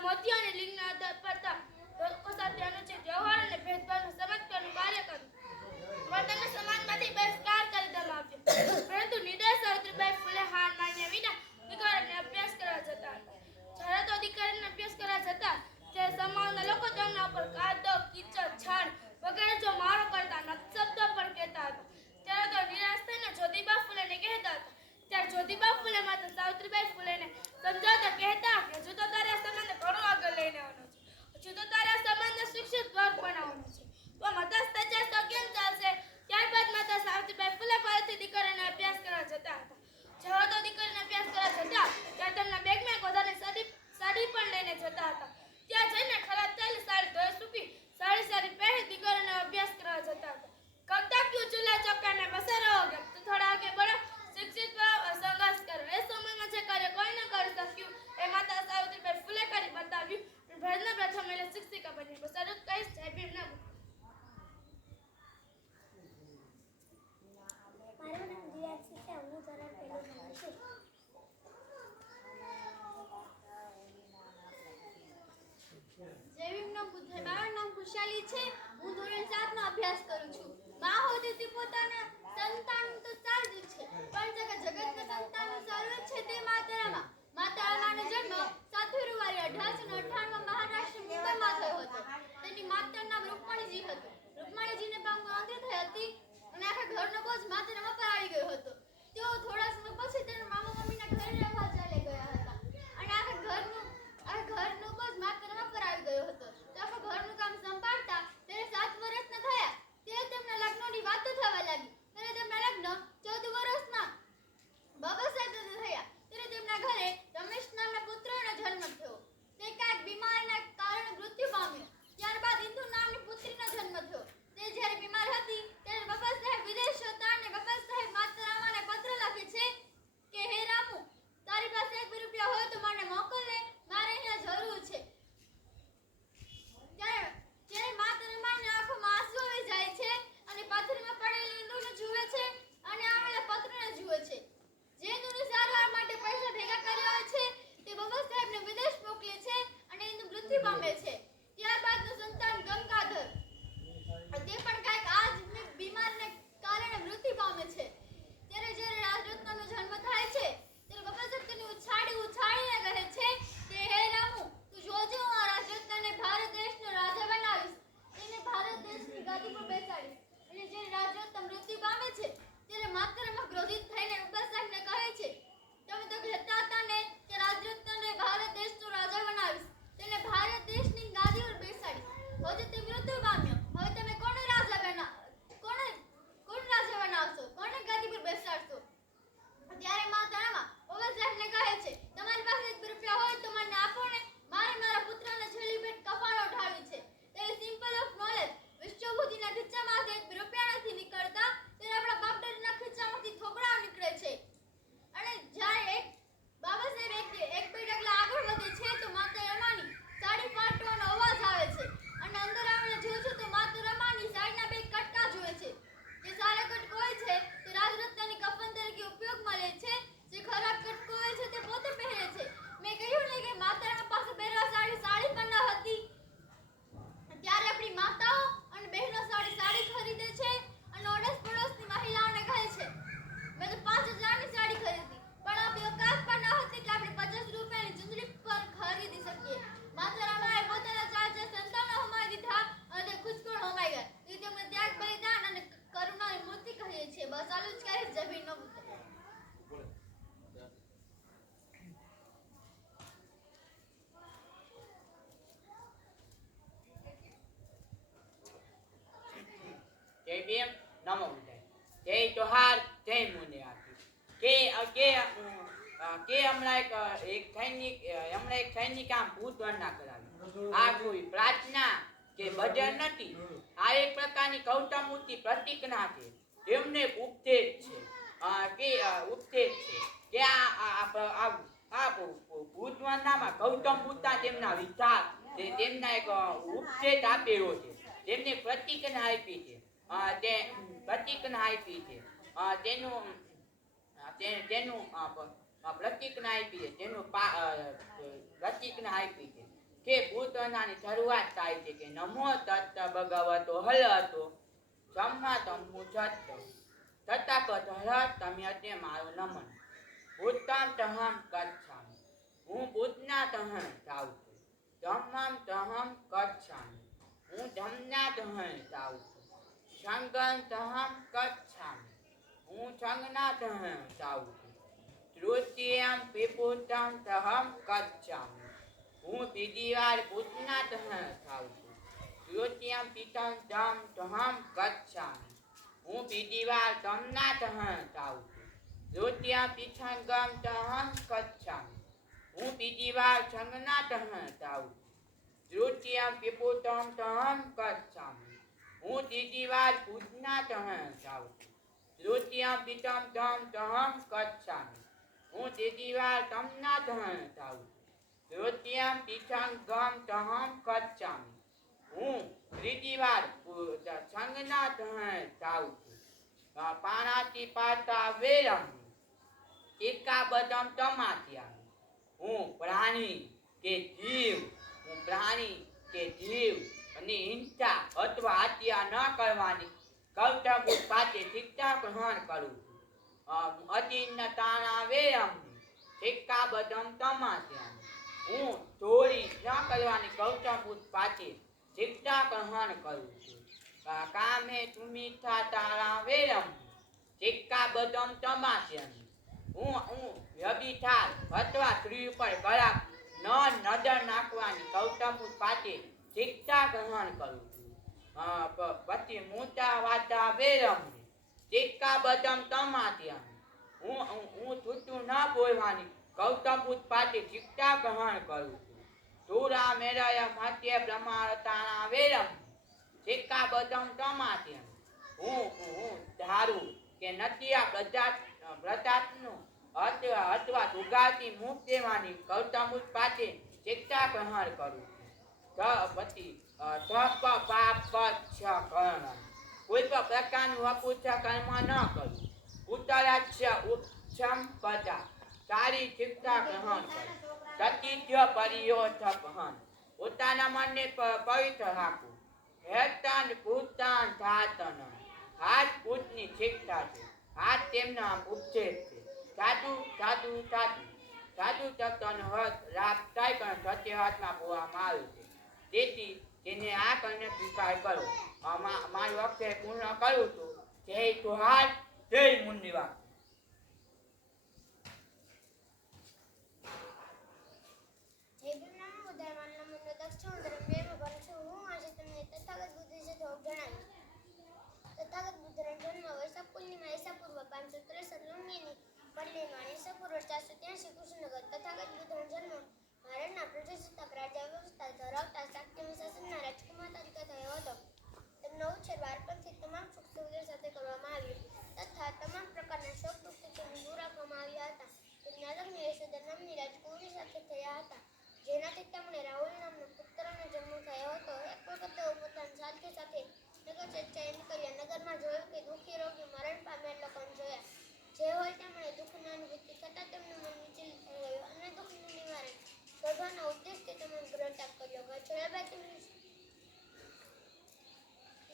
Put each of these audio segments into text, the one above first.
સમજ્યા અને લિંગના આધાર પર લોકો સાથે અનુચિત વ્યવહાર અને ભેદભાવનો સમાપ્ત કરવાનું કાર્ય કર્યું. વર્તનને સમાજમાંથી બહિષ્કાર કરી દેવામાં આવ્યો. પરંતુ નિર્દય સાવિત્રીબાઈ ફૂલે હાર માન્યા વિના દીકરીને અભ્યાસ કરવા જતા હતા. જ્યારે તો દીકરીને અભ્યાસ કરવા જતા ત્યારે સમાજના લોકો તેમના ઉપર કાદવ, કીચડ, ઝાડ વગેરે જો મારો કરતા નપશબ્દો પણ કહેતા હતા. ત્યારે તો નિરાશ થઈને જ્યોતિબા ફૂલેને કહેતા હતા. ત્યારે જ્યોતિબા ફૂલે માતા સાવિત્રીબાઈ ફૂલેને સમજાવતા કહેતા કે હજુ તો તારે આ સમાજને ઘણું આગળ લઈને આવવાનો છે. હજુ તો તારે આ સમાજને શિક્ષિત વર્ગ બનાવવાનો છે. તો મતસ્થ થઈ જાય તો કેમ ચાલશે? ત્યારબાદ માતા સાવિત્રીબાઈ ફૂલે ફરીથી દીકરીને અભ્યાસ કરવા જતા હતા. જ્યારે તો દીકરીને અભ્યાસ કરવા જતા ત્યારે તેમના બેગમાં એક વધારાની સાડી પણ લઈને જતા હતા. ત્યાં જઈને ખરાબ થયેલી સાડી ધોઈ સૂકી સાડી પહેરી દીકરીને અભ્યાસ કરવા જતા હતા. कब तक क्यों चूल्हा चौका में बसे रहोगे? तो थोड़ा आगे बढ़ो, शिक्षित व संघर्ष करो. એ સમયમાં જે કાર્ય કોઈ ન કરી શક્યું એ માતા સાવિત્રીબાઈ ફૂલે કરી બતાવ્યું. ભારતના પ્રથમ મહિલા શિક્ષિકા બની. બસ આટલું જ કહીશ. જય ભીમ. ના મારું નામ દિયાક્ષી છે. હું ધોરણ પહેલું ભણું છું. જય ભીમનો પુત્ર. મારું નામ ખુશાલી છે. હું ધોરણ 7 નો અભ્યાસ કરું છું. માં હોતી પોતાના સંતાન તો ચાલતું છે, પણ જગતના સંતાનનું સર્વ છે તે માતારામાં. માતારામાનો જન્મ 7 ફેબ્રુઆરી 1898 મહારાષ્ટ્ર મુંબઈમાં થયો હતો. તેની માતાનું નામ રૂકમણીજી હતું. રૂકમણીજીને પાંગુ થઈ હતી અને આખા ઘરનો બોજ માતારામાં પર આવી ગયો હતો. તેઓ થોડા સમય પછી તેના મામા મમ્મીના ઘરે રહેવા ચાલી ગયા હતા અને આખા ઘરનો બોજ માતારામાં પર આવી ગયો હતો. તો આખા ઘરનું કામ સંભાળતા તેને 7 વર્ષના થયા. તે તેમના લગ્નની વાતો થવા લાગી. ત્યારે તેમના લગ્ન 14 વર્ષના બાબા સાથે થયા. ત્યારે તેમના ઘરે રમેશ નામના પુત્રનો જન્મ થયો. તે કાંઈક બીમારીના કારણે મૃત્યુ પામ્યો. ત્યારબાદ ઇન્દુ નામની પુત્રીનો જન્મ થયો. તે જ્યારે બીમાર હતી ત્યારે બાબા સાહેબ વિદેશ હતા અને બાબા સાહેબ માતારામાને પત્ર લખે છે કે હે રામુ, તારી પાસે 1 રૂપિયા હોય તો મને મોકલને, મારે અહીંયા જરૂર છે. ત્યારે માતારામાની આંખોમાં આંસુ આવી જાય છે અને પથરીમાં પડેલી ઇન્દુને જુએ છે અને આવેલા પત્રને જુએ છે. જે ઇન્દુની સારવાર માટે પૈસા ભેગા કર્યા હોય છે તે બાબા સાહેબને વિદેશ મોકલે છે અને ઇન્દુ મૃત્યુ પામે છે. ત્યારબાદનું સંતાન ગંગાધર, તે પણ કાંઈક આ જ બીમારીને કારણે મૃત્યુ પામે છે. ત્યારે જ્યારે રાજરત્નનો જન્મ થાય છે ત્યારે બાબા સાહેબ તેને ઉછાળીને કહે છે કે હે રામુ, તું જોજે, હું આ રાજરત્નને ભારત દેશનો રાજા બનાવીશ, તેને ભારત દેશની ગાદી પર બેસાડીશ. અને જ્યારે રાજરત્ન મૃત્યુ પામે છે ત્યારે માતારામાં ક્રોધિત થઈને બાબા સાહેબને કહે છે, તમે તો કહેતા હતા ને કે રાજરત્નને ભારત દેશનો રાજા બનાવીશ, તેને ભારત દેશની ગાદી પર બેસાડીશ. હવે તે મૃત્યુ પામ્યો. હવે તમે કોણ રાજા બનાવશો? કોને ગાદી પર બેસાડશો? ત્યારે માતારામા બાબા સાહેબને કહે છે, તમારી પાસે 1 રૂપિયા હોય તો મને આપો ને, મારે મારા પુત્રને છેલ્લી ભેટ કપાળ ઓઢાડવી છે. ત્યારે સિમ્પલ ઓફ નોલેજ વિશ્વભૂતિના ખીચામાંથી 1 રૂપિયા નથી નીકળતા, ત્યારે આપણા બાપ દાદાના ખીચામાંથી થોકડાઓ નીકળે છે. અને જ્યારે બાબા સાહેબ એક બે ડગલા આગળ વધે છે તો માતા રમાની સાડી ફાટવાનો અવાજ આવે છે અને અંદર આવીને જોયું છે તો માતા રમાની સાડીના 2 કટકા જુએ છે. જે સારા કટકો હોય છે તે રાજરત્નની કફન તરીકે ઉપયોગમાં લે છે. જે ખરાબ કટકો હોય છે તે પોતે પહેરે છે. મેં કહ્યું ને કે માતારામા પાસે પહેરવા સાડી પણ ન હતી. ત્યારે આપણી માતાઓ અને બહેનો સાડી ખરીદે છે અને અડોસ પડોશની મહિલાઓને કહે છે, મેં તો 5000ની સાડી ખરીદી, પણ આપણી ઓકાત પણ ન હતી કે આપણે 50 રૂપિયાની ચુંદડી પર ખરીદી શકીએ. માતારામાએ પોતાના 4 સંતાનો હોમાઈ દીધા અને ખુશખુશ હોમાઈ ગયા. તે તેમને ત્યાગ, બલિદાન અને કરુણાની મૂર્તિ કહીએ છીએ. બસ આટલું જ કહીશ. જય ભીમનો પુત્ર. જય ભીમ, નમો બુદ્ધાય. જય જોહાર, જય મુને આપી. કે હમણાં એક સૈનિક આમ ભૂત વર્ણના કરાવી. આ કોઈ પ્રાર્થના કે ભજન નથી. આ એક પ્રકારની ગૌતમબુદ્ધની પ્રતિજ્ઞા છે. તેમને ઉપદેશ છે કે આ ભૂત વર્ણનામાં ગૌતમ બુદ્ધના તેમના વિચાર, તેમના એક ઉપદેશ આપેલો છે. તેમને પ્રતિજ્ઞા આપી છે. તેનું પ્રતિજ્ઞા આપી છે. તે ભૂતવંદાની શરૂઆત થાય છે કે નમો તત્ત ભગવતો હલતો બ્રહ્મા તમુ છત્ત તથાગત હરત તમ્યતે મારું નમન ભૂતમ તહમ ગચ્છામિ હું ભૂતના તહ જાઉં છું ધમ્મમ તહમ ગચ્છામિ હું ધમના તહ જાઉં છું સંગમ તહમ ગચ્છામિ હું સંગના તહ જાઉં છું તૃતીયમ વિભૂતમ તહમ ગચ્છામિ હું બીજી વાર ભૂતના તહ જાઉં છું તૃતીયમ પિતમ ધમ તહમ ગચ્છામિ હું બીજી વાર ધમના તહ જાઉં છું તૃતીયમ પિછંગમ તહમ ગચ્છામિ હું બીજી વાર સંગના તહ જાઉં છું તૃતીયમ વિભૂતમ તહમ ગચ્છામિ હું ત્રીજી વાર ભૂતના તહ જાઉં છું તૃતીયમ પિતમ ધમ તહમ ગચ્છામિ હું ત્રીજી વાર ધમના તહ જાઉં છું તૃતીયમ પિછંગમ તહમ ગચ્છામિ હું ત્રીજી વાર સંગના તહ જાઉં છું પાણાતિ પાતા વેરમ એકાબદમ તમાત્યામિ હું પ્રાણી કે જીવ અને હિંસા અથવા હત્યા ન કરવાની કૌટબુદ્ધ પાસે શિક્ષા ગ્રહણ કરું છું અતિન્નતાના વેરમ એકાબદમ તમાત્યામિ હું ચોરી ન કરવાની કૌટબુદ્ધ પાસે શિક્ષા ગ્રહણ કરું છું કામે તુમિથા તારા વેરમ એકાબદમ તમાત્યામિ હું વ્યભિચાર અથવા સ્ત્રી ઉપર ખરાબ નજર નાખવાની કૌટબુદ્ધ પાસે શિક્ષા ગ્રહણ કરું છું પછી મોટા વાતા વેરમ એકાબદમ તમાત્યામિ હું છૂટું ન બોલવાની કૌટબુદ્ધ પાસે શિક્ષા ગ્રહણ કરું છું સુરા મેરય મધ્ય બ્રહ્મારતાના વેરમ એકાબદમ તમાત્યામિ હું ધારું કે નતિયા પ્રજાતનું અથવા દુગાથી મુક્ત દેવાની કૌટબુદ્ધ પાસે શિક્ષા ગ્રહણ કરું છું પછી તપ પાપ કર્મ કોઈ પણ પ્રકારનું અપુચ્છ કર્મ ન કરવું ઉત્તરાચ્ય ઉચ્છમ પદા સારી શિક્ષા ગ્રહણ કરવી સતીત્ય પરિયોથપહન પોતાના મનને પવિત્ર રાખવું હેતન ભૂતાન ધાતન હાથ પૂતની શિક્ષા છે હાથ તેમના ઉપદેશ છે સાધુ સાધુ સાધુ સાધુ શબ્દનો અર્થ રાગ થાય પણ સત્ય હાથમાં બોલવામાં આવે છે તેથી તેને આ કરીને સ્વીકાર કરો મારું અક્ષર પૂર્ણ કરું છું જય સુહાર જય મુનિવા જય ભીમનાનું ઉદાહરણ નમૂનો દક્ષિણ ધર્મ ભરું છું હું આજે તમને તથાગત બુદ્ધ વિશે થોડુંક જણાવીશ તથાગત બુદ્ધનો જન્મ વૈશાખ પૂર્ણિમા ઈસા પૂર્વ 563 લુંબિની પલ્લીમાં ઈસા પૂર્વ 483 કૃષ્ણનગર તથાગત બુદ્ધનો જન્મ ભારતના પ્રજાસત્તાક રાજા વ્યવસ્થા ધરાવતા શાક્ય શાસનના રાજકુમાર તરીકે થયો હતો તેમનો ઉછેર બાળપણથી તમામ સુખ સુવિધા સાથે કરવામાં આવ્યો તથા તમામ પ્રકારના શોખ દુઃખથી તેમને દૂર રાખવામાં આવ્યા હતા તેમના લગ્ન યશોદા નામની રાજકુમારી સાથે થયા હતા જેનાથી તેમણે રાહુલ નામના પુત્રનો જન્મ થયો હતો એક વખત તેઓ પોતાની સાલકી સાથે નગર ચર્ચાએ નીકળ્યા નગરમાં જોયું કે દુઃખી રોગી મરણ પામેલા લોકોને જોયા જે હોય તેમણે દુઃખની અનુભૂતિ થતાં તેમનું મન વિચલિત થઈ ગયું અને દુઃખનું નિવારણ શોધવાના ઉદ્દેશથી તેમણે ગૃહત્યાગ કર્યો ગચ્છોડાબાઈ તેમની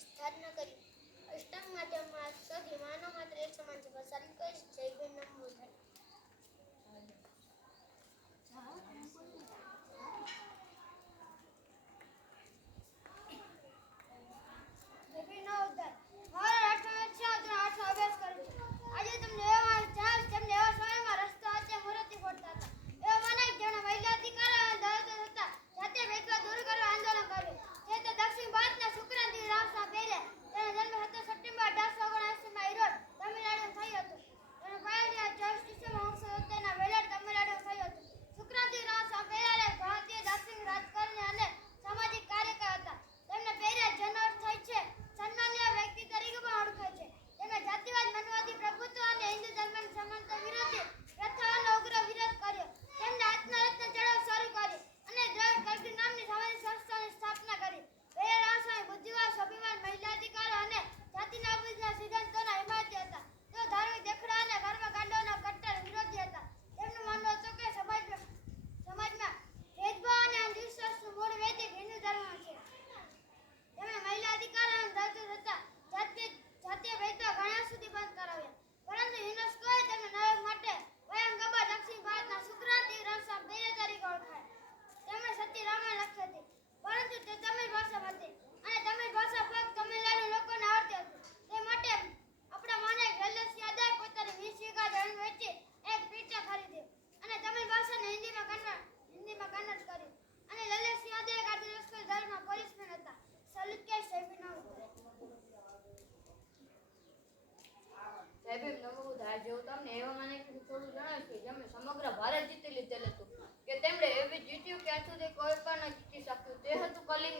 સ્થાપના કરી અષ્ટાંગ માધ્યમમાં સૌથી માનવ માત્ર એક સમાન છે પસાર કહીશ જય ભીમ નમો બુદ્ધાય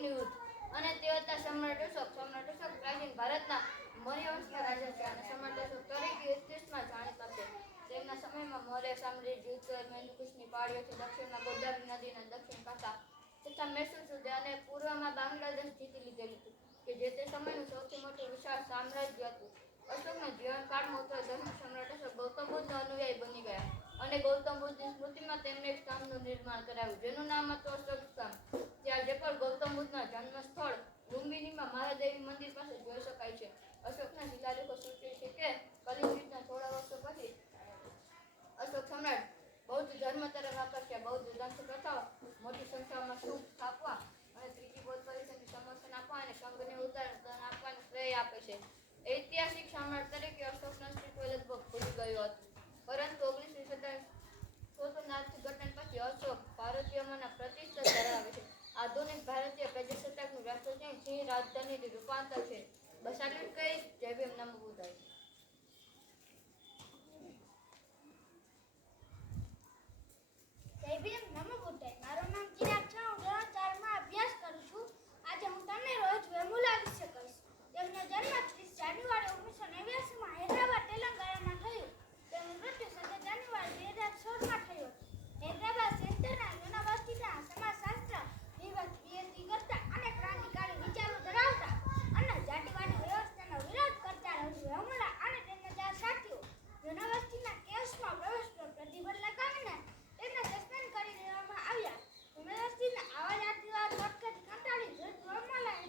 અશોકની યુદ્ધ અને તે હતા સમ્રાટ અશોક. સમ્રાટ અશોક પ્રાચીન ભારતના મૌર્ય વંશના રાજા છે અને સમ્રાટ અશોક તરીકે ઇતિહાસમાં જાણીતા છે. તેમના સમયમાં મૌર્ય સામ્રાજ્ય ઉત્તર હિન્દુકુશની પહાડીઓથી દક્ષિણમાં ગોદાવરી નદીના દક્ષિણ કાંઠા તથા મૈસૂર સુધી અને પૂર્વમાં બાંગ્લાદેશ જીતી લીધેલું હતું, કે જે તે સમયનું સૌથી મોટું વિશાળ સામ્રાજ્ય હતું. અશોકના જીવનકાળમાં ઉત્તર ધર્મ સમ્રાટ અશોક ગૌતમ બુદ્ધના અનુયાયી બની ગયા અને ગૌતમ બુદ્ધની સ્મૃતિમાં તેમણે એક સ્તંભનું નિર્માણ કરાવ્યું, જેનું નામ હતું અશોક સ્તંભ. જે આજે પણ ગૌતમ બુદ્ધના જન્મ સ્થળ લુંબિનીમાં મહાદેવી મંદિર પાસે જોઈ શકાય છે. અશોકના શિલાલેખો સૂચવે છે કે કલિંગ યુદ્ધના થોડા વર્ષો પછી અશોક સમ્રાટ બૌદ્ધ ધર્મ તરફ આકર્ષ્યા. બૌદ્ધ ગ્રંથ પ્રથાઓ મોટી સંખ્યામાં શુભ સ્થાપવા અને ત્રીજી બૌદ્ધ પરિષદને સમર્થન આપવા અને સંઘને ઉદાહરણ આપવાનો શ્રેય આપે છે. ઐતિહાસિક સમ્રાટ તરીકે અશોકનું અસ્તિત્વ લગભગ ભૂલી ગયું હતું, પરંતુ 1947 આર્થિક ઘટના પછી અશોક ભારતીયોમાંના પ્રતિષ્ઠા ધરાવે છે. આધુનિક ભારતીય પ્રજાસત્તાકનું રાષ્ટ્રધ્યેય સિંહ રાજધાની રૂપાંતર છે. બસ આટલું જ કહીશ. જય ભીમ, નમો બુદ્ધાય. જય ભીમ, નમો બુદ્ધાય. મારું નામ ચિરાગ છે. હું ધોરણ 4 માં અભ્યાસ કરું છું. આજે હું તમને રોજ વેમુલા વિશે કહીશ. તેમનો જન્મ 30 જાન્યુઆરી 1989 માં હૈદરાબાદ, તેલંગાણામાં થયો. તેમનું મૃત્યુ 17 જાન્યુઆરી 2016 માં થયું. હૈદરાબાદ સેન્ટરના યુનિવર્સિટીના સમાજશાસ્ત્ર વિભાગ PhD કરતા અને ક્રાંતિકારી વિચારો ધરાવતા અને જાતિવાદી વ્યવસ્થાનો વિરોધ કરતા રવિ વેમુલા અને તેમના 4 સાથીઓ યુનિવર્સિટીના કેમ્પસમાં પ્રવેશ પર પ્રતિબંધ લગાવીને તેમને સસ્પેન્ડ કરી દેવામાં આવ્યા. યુનિવર્સિટીના આવા જાતિવાદ તબક્કાથી કંટાળી રવિ વેમુલાએ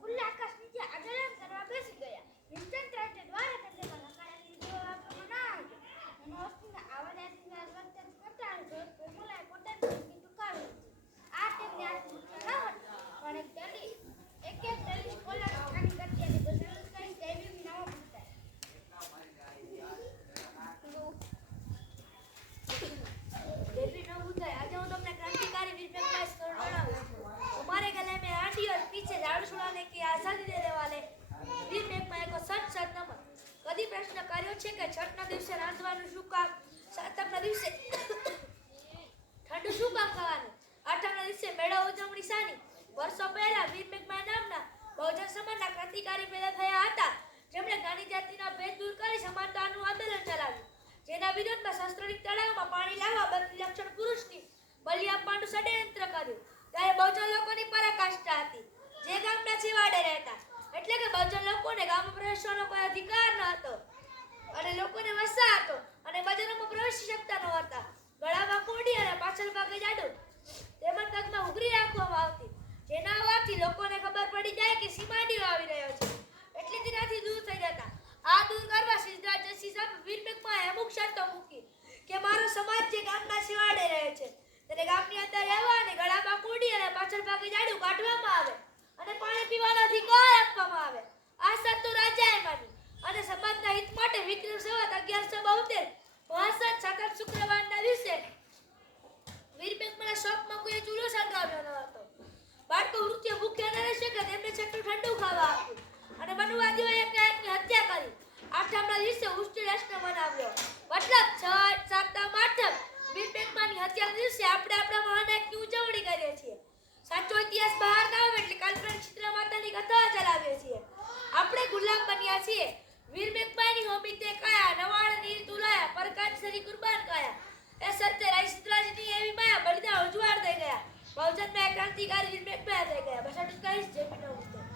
ખુલ્લા આકાશ નીચે આંદોલન કરવા બેસી ગયા. વિન્સ્ટન ચર્ચિલ દ્વારા તેમને હકારાત્મક જવાબ આપવામાં ન આવ્યો. યુનિવર્સિટીના આવા જાતિવાદ તબક્કાથી કંટાળી રવિ વેમુલાએ પોતાની જિંદગી ટૂંકાવી હતી. આ તેમની આત્મહત્યા ન હતી, પણ એક દલિત સ્કોલર સ્થાનિક હત્યાની બદલ કરી. જય ભીમ, નમો બુદ્ધાય. देवी न बुधाय आज હું તમને क्रांतिकारी वीर पेशवा स्टोरी बनाऊं છું. हमारे गले में आंधी और पीछे झाड़ू छुड़ाने की आजादी देने वाले वीर पेशवा को सच नमन. કદી પ્રશ્ન કર્યો છે કે છઠના દિવસે રાંધવાનું શું કામ, સાતમના દિવસે ઠંડુ શું કામ ખાવાનું, આઠમના દિવસે મેળો ઉજવણી શાની? વર્ષો પહેલા વીર પેશવા નામના બહુજન સમાજના ક્રાંતિકારી પેદા થયા હતા, જેમણે જ્ઞાની જાતિના ભેદ દૂર કરી સમાનતાનું આંદોલન ચલાવ્યું, જેના વિરોધમાં શસ્ત્રોની તળાવમાં પાણી લાવવા બદલી લક્ષણ પુરુષની બલિ આપવાનું ષડયંત્ર કર્યું. ત્યારે બહુજન લોકોની પરાકાષ્ઠા હતી, જે ગામના છેવાડે રહેતા, એટલે કે બહુજન લોકોને ગામમાં પ્રવેશવાનો કોઈ અધિકાર ન હતો અને લોકોને વસા હતો અને બજારોમાં પ્રવેશી શકતા ન હતા. ગળામાં કોડી અને પાછળ ભાગે જાડું તેમજ પગમાં ઉઘરી રાખવામાં આવતી, જેના અવાજથી લોકોને ખબર પડી જાય કે સીમાડીઓ આવી રહ્યો છે, એટલે તેનાથી દૂર થઈ જતા. આ દૂર કરવા સિદ્ધરાજ જયસિંહ સાહેબ વીર પેશવાએ અમુક શરતો મૂકી કે મારો સમાજ જે ગામના છેવાડે રહે છે તેને ગામની અંદર રહેવા અને ગળામાં કોડી અને પાછળ ભાગે જાડું કાઢવામાં આવે અને પાણી પીવાનો અધિકાર આપવામાં આવે. આ શરતો રાજાએ માની અને સમાજના હિત માટે વિક્રમ સંવત 1172 મહાસદ સાતમ શુક્રવારના દિવસે વીર પેશવાના શોખમાં કોઈ ચૂલો સળગાવ્યો ન હતો. બાળકો મૃત્યુ ભૂખ્યા ન રહેશે કે તેમને છઠ્ઠું ઠંડુ ખાવા આપ્યું અને મનુવાદીઓએ એકની હત્યા કરી. આઠમના દિવસે ઉષ્ટરાષ્ટ્ર મનાવ્યો, મતલબ છઠ, સાતમ, આઠમ વીર પેશવાની હત્યાના દિવસે આપણે આપણા મહાનાયકની ઉજવણી કરીએ છીએ. સાચો ઇતિહાસ બહાર ના આવે એટલે કાલ્પનિક ચિત્ર માતાની કથા ચલાવીએ છીએ. આપણે ગુલામ બન્યા છીએ. વીર પેશવાની હોમી તે કયા, નવાણ નીર તુલાયા, પરકાજ સરી કુરબાન કયા. એ સત્ય રાઈસરાજની એવી માયા બલિદાન ઉજવાળ થઈ ગયા. બહુજનમાં ક્રાંતિકારી વીર પેશવા થઈ ગયા. બસ આટલું જ કહીશ. જય ભીમ, નમો બુદ્ધાય.